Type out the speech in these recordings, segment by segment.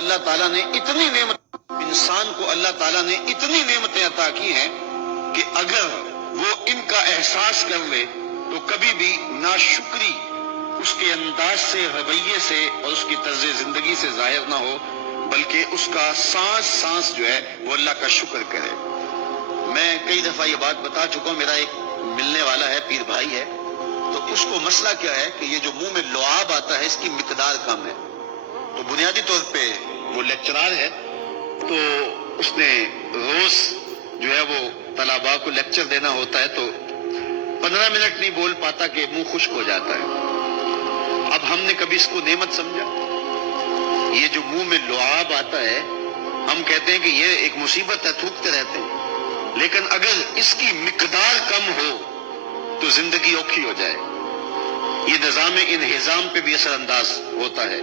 اللہ تعالیٰ نے اتنی اتنی نعمتیں عطا کی ہیں کہ اگر وہ ان کا احساس کر لے تو کبھی بھی ناشکری اس کے انداز سے، رویے سے اور اس کی طرز زندگی سے ظاہر نہ ہو، بلکہ اس کا سانس جو ہے وہ اللہ کا شکر کرے۔ میں کئی دفعہ یہ بات بتا چکا ہوں، میرا ایک ملنے والا ہے، پیر بھائی ہے، تو اس کو مسئلہ کیا ہے کہ یہ جو منہ میں لعاب آتا ہے اس کی مقدار کم ہے۔ تو بنیادی طور پہ وہ لیکچرار ہے، تو اس نے روز جو ہے وہ طلباء کو لیکچر دینا ہوتا ہے، تو 15 منٹ نہیں بول پاتا کہ منہ خشک ہو جاتا ہے۔ اب ہم نے کبھی اس کو نعمت سمجھا؟ یہ جو منہ میں لعاب آتا ہے، ہم کہتے ہیں کہ یہ ایک مصیبت ہے، تھوکتے رہتے ہیں، لیکن اگر اس کی مقدار کم ہو تو زندگی اوکھی ہو جائے۔ یہ نظام انہضام پہ بھی اثر انداز ہوتا ہے،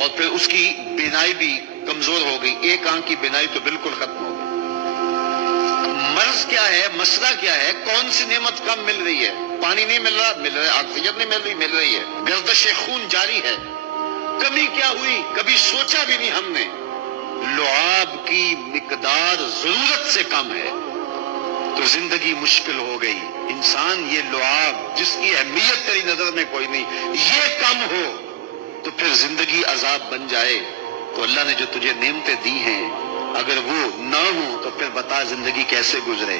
اور پھر اس کی بینائی بھی کمزور ہو گئی، ایک آنکھ کی بینائی تو بالکل ختم ہو گئی۔ مرض کیا ہے، مسئلہ کیا ہے؟ کون سی نعمت کم مل رہی ہے؟ پانی نہیں مل رہا، مل رہا ہے، آکسیجن نہیں مل رہی، مل رہی ہے، گردش خون جاری ہے۔ کمی کیا ہوئی؟ کبھی سوچا بھی نہیں ہم نے۔ لعاب کی مقدار ضرورت سے کم ہے تو زندگی مشکل ہو گئی۔ انسان یہ لعاب جس کی اہمیت تیری نظر میں کوئی نہیں، یہ کم ہو تو پھر زندگی عذاب بن جائے۔ تو اللہ نے جو تجھے نعمتیں دی ہیں اگر وہ نہ ہوں تو پھر بتا زندگی کیسے گزرے۔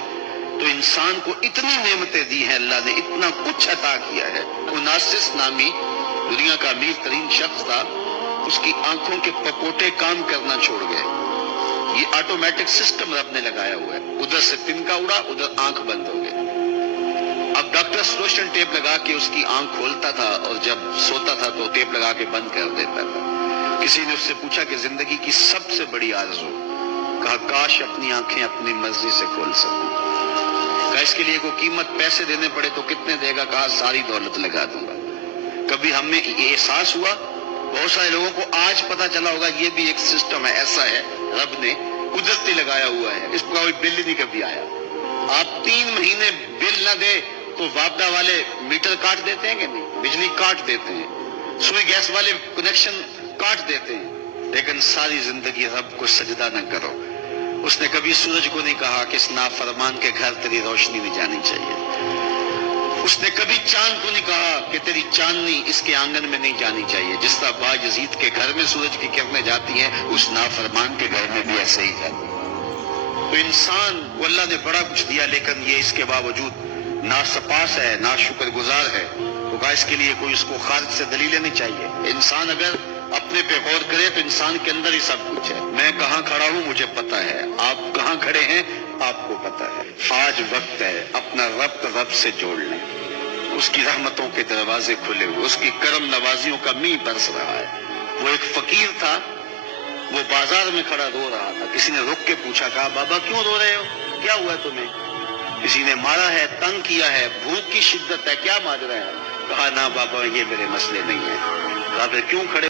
تو انسان کو اتنی نعمتیں دی ہیں، اللہ نے اتنا کچھ عطا کیا ہے۔ اوناسس نامی دنیا کا امیر ترین شخص تھا، اس کی آنکھوں کے پپوٹے کام کرنا چھوڑ گئے۔ یہ آٹومیٹک سسٹم رب نے لگایا ہوا ہے، ادھر سے تنکا اڑا، ادھر آنکھ بند ہو گئی۔ اب ڈاکٹر سلوشن ٹیپ لگا کے اس کی آنکھ کھولتا تھا، اور جب سوتا تھا تو ٹیپ لگا کے بند کر دیتا تھا۔ کسی نے اس سے پوچھا کہ زندگی کی سب سے بڑی آرزو؟ کہا کاش اپنی آنکھیں اپنی مرضی سے کھول سکوں۔ کہا اس کے لیے کوئی قیمت پیسے دینے پڑے تو کتنے دے گا؟ کہا ساری دولت لگا دوں گا۔ کبھی ہم نے یہ احساس ہوا؟ بہت سارے لوگوں کو آج پتا چلا ہوگا یہ بھی ایک سسٹم ہے، ایسا ہے، رب نے قدرتی لگایا ہوا ہے، اس پر کوئی بل ہی نہیں کبھی آیا۔ آپ 3 مہینے بل نہ دے تو وابڈا والے میٹر کاٹ دیتے ہیں کہ نہیں؟ بجلی کاٹ دیتے ہیں، سوئی گیس والے کنیکشن کاٹ دیتے ہیں، لیکن ساری زندگی رب کو سجدہ نہ کرو۔ اس نے کبھی سورج کو نہیں کہا کہ اس نافرمان کے گھر تیری روشنی نہیں جانی چاہیے۔ اس نے کبھی چاند کو نہیں کہا کہ تیری چاندنی اس کے آنگن میں نہیں جانی چاہیے۔ جس طرح با یزید کے گھر میں سورج کی کرنیں جاتی ہیں، اس نافرمان کے گھر میں بھی ایسے ہی جاتی ہیں۔ تو انسان کو اللہ نے بڑا کچھ دیا، لیکن یہ اس کے باوجود ناسپاس ہے، ناشکر گزار ہے۔ تو کہا اس کے لیے کوئی اس کو خارج سے دلیلیں نہیں چاہیے۔ انسان اگر اپنے پہ غور کرے تو انسان کے اندر ہی سب کچھ ہے۔ میں کہاں کھڑا ہوں مجھے پتا ہے، آپ کہاں کھڑے ہیں آپ کو پتا ہے۔ آج وقت ہے اپنا رب سے جوڑ لیں۔ اس کی رحمتوں کے دروازے کھلے ہوئے، اس کی کرم نوازیوں کا میਂہ برس رہا ہے۔ وہ ایک فقیر تھا، وہ بازار میں کھڑا رو رہا تھا۔ کسی نے رک کے پوچھا، کہا بابا کیوں رو رہے ہو؟ کیا ہوا تمہیں؟ کسی نے مارا ہے، تنگ کیا ہے، بھوک کی شدت ہے، کیا ماجرا ہے؟ کہا نہ بابا یہ میرے مسئلے نہیں ہیں۔ کہا پھر کیوں کھڑے